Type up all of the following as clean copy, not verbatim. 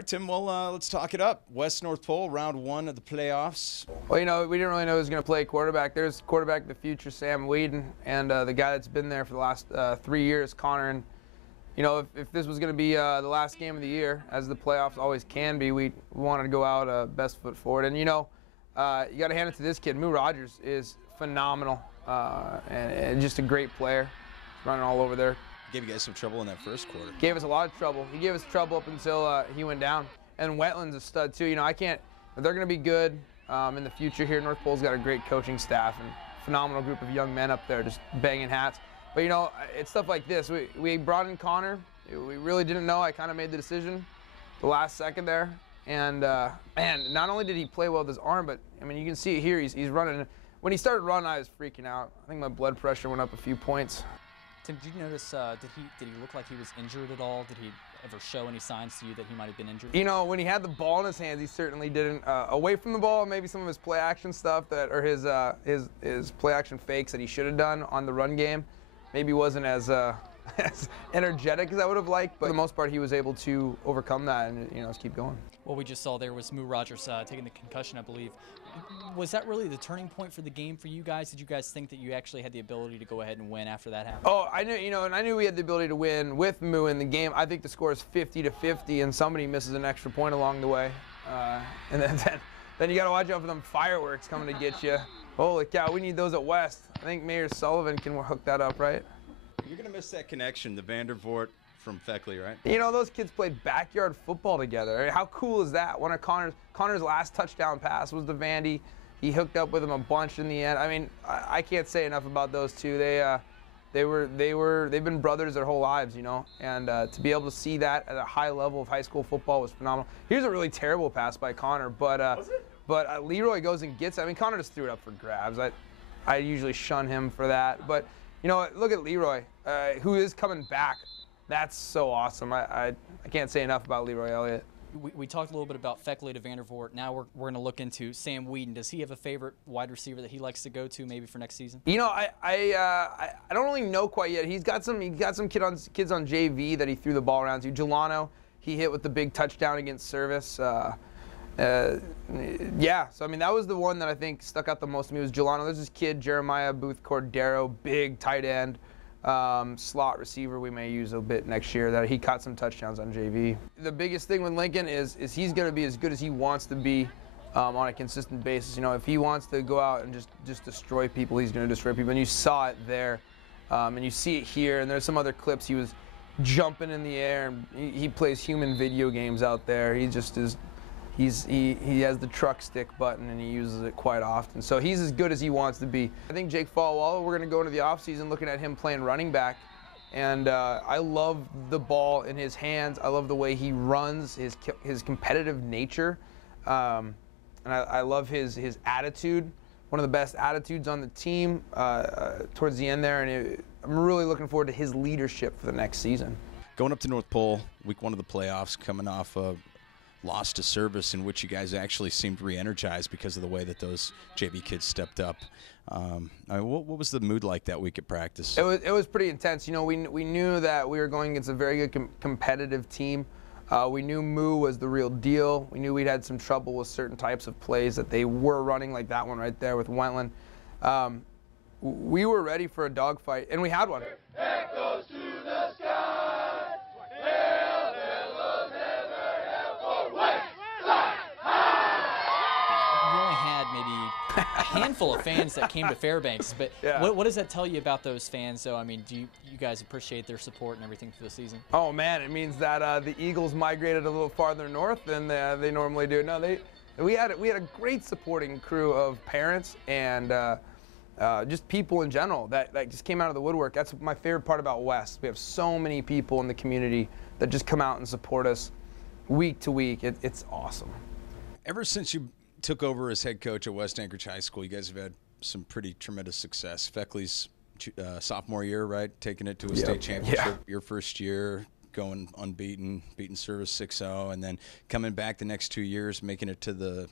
right, Tim, well, let's talk it up. West North Pole, round one of the playoffs. Well, you know, we didn't really know who was going to play quarterback. There's quarterback of the future, Sam Whedon, and the guy that's been there for the last 3 years, Connor. And, you know, if this was going to be the last game of the year, as the playoffs always can be, we wanted to go out best foot forward. And, you know, you got to hand it to this kid. Moo Rogers is phenomenal and just a great player. He's running all over there. Gave you guys some trouble in that first quarter. Gave us a lot of trouble. He gave us trouble up until he went down. And Wetland's a stud too. You know, they're going to be good in the future here. North Pole's got a great coaching staff and phenomenal group of young men up there just banging hats. But you know, it's stuff like this. We brought in Connor. We really didn't know. I kind of made the decision the last second there. And man, not only did he play well with his arm, but I mean, you can see it here. He's running. When he started running, I was freaking out. I think my blood pressure went up a few points. Tim, did you notice, did he look like he was injured at all? Did he ever show any signs to you that he might have been injured? You know, when he had the ball in his hands, he certainly didn't. Away from the ball, maybe some of his play action stuff or his play action fakes that he should have done on the run game, maybe wasn't as as energetic as I would have liked. But for the most part, he was able to overcome that and, you know, just keep going. What we just saw there was Moo Rogers taking the concussion, I believe. Was that really the turning point for the game for you guys? Did you guys think that you actually had the ability to go ahead and win after that happened? Oh, I knew, you know, and I knew we had the ability to win with Moo in the game. I think the score is 50-50, and somebody misses an extra point along the way, and then you got to watch out for them fireworks coming to get you. Holy cow, we need those at West. I think Mayor Sullivan can hook that up, right? You're going to miss that connection, the Vandervoort from Feckley, right? You know, those kids played backyard football together. I mean, how cool is that? One of Connor's last touchdown pass was to Vandy. He hooked up with him a bunch in the end. I mean, I can't say enough about those two. They've been brothers their whole lives, you know. And to be able to see that at a high level of high school football was phenomenal. Here's a really terrible pass by Connor, but Leroy goes and gets it. I mean, Connor just threw it up for grabs. I usually shun him for that, but you know, look at Leroy, who is coming back. That's so awesome. I can't say enough about Leroy Elliott. We talked a little bit about Feckley to Vandervoort. Now we're going to look into Sam Whedon. Does he have a favorite wide receiver that he likes to go to maybe for next season? You know, I don't really know quite yet. He's got some kids on JV that he threw the ball around to. Jelano, he hit with the big touchdown against Service. Yeah, so I mean, that was the one that I think stuck out the most to me was Jelano. There's this kid, Jeremiah Booth Cordero, big tight end, slot receiver we may use a bit next year, that he caught some touchdowns on JV. The biggest thing with Lincoln is he's going to be as good as he wants to be on a consistent basis. You know, if he wants to go out and just destroy people, he's going to destroy people. And you saw it there, and you see it here, and there's some other clips. He was jumping in the air, and he plays human video games out there. He just is. He has the truck stick button, and he uses it quite often. So he's as good as he wants to be. I think Jake Falwell, we're going to go into the offseason looking at him playing running back. And I love the ball in his hands. I love the way he runs, his competitive nature. And I love his attitude, one of the best attitudes on the team towards the end there. And I'm really looking forward to his leadership for the next season. Going up to North Pole, week one of the playoffs, coming off lost to Service, in which you guys actually seemed re-energized because of the way that those JV kids stepped up. I mean, what was the mood like that week at practice? It was pretty intense. You know, we knew that we were going against a very good competitive team. We knew Moo was the real deal. We knew we'd had some trouble with certain types of plays that they were running, like that one right there with Wentland. We were ready for a dogfight, and we had one. Echoes to the sky. Maybe a handful of fans that came to Fairbanks, but yeah. What does that tell you about those fans? So, I mean, do you guys appreciate their support and everything for the season? Oh man, it means that the Eagles migrated a little farther north than they normally do. No, we had a great supporting crew of parents and just people in general that just came out of the woodwork. That's my favorite part about West. We have so many people in the community that just come out and support us week to week. It's awesome. Ever since you took over as head coach at West Anchorage High School, you guys have had some pretty tremendous success. Feckley's sophomore year, right? Taking it to a state championship. Yeah. Your first year, going unbeaten, beating Service 6-0, and then coming back the next 2 years, making it to the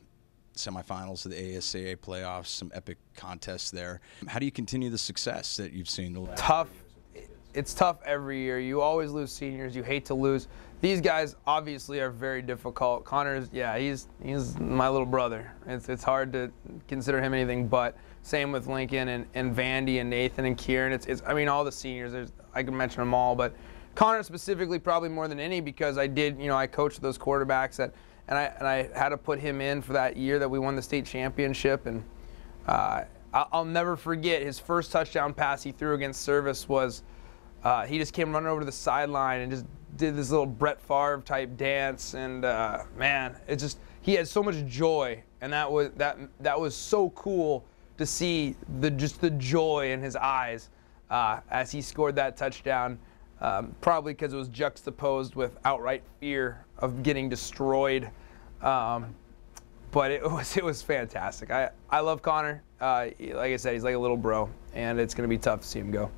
semifinals of the ASAA playoffs, some epic contests there. How do you continue the success that you've seen the last Tough. it's tough every year. You always lose seniors. You hate to lose. These guys obviously are very difficult. Connor's, yeah, he's my little brother. It's hard to consider him anything but. Same with Lincoln and Vandy and Nathan and Kieran. I mean, all the seniors. I can mention them all, but Connor specifically probably more than any, because I coached those quarterbacks and I had to put him in for that year that we won the state championship. And I'll never forget his first touchdown pass he threw against Service was he just came running over to the sideline and just did this little Brett Favre type dance, and man, he had so much joy, and that was so cool to see the joy in his eyes as he scored that touchdown. Probably because it was juxtaposed with outright fear of getting destroyed, but it was fantastic. I love Connor. Like I said, he's like a little bro, and it's going to be tough to see him go.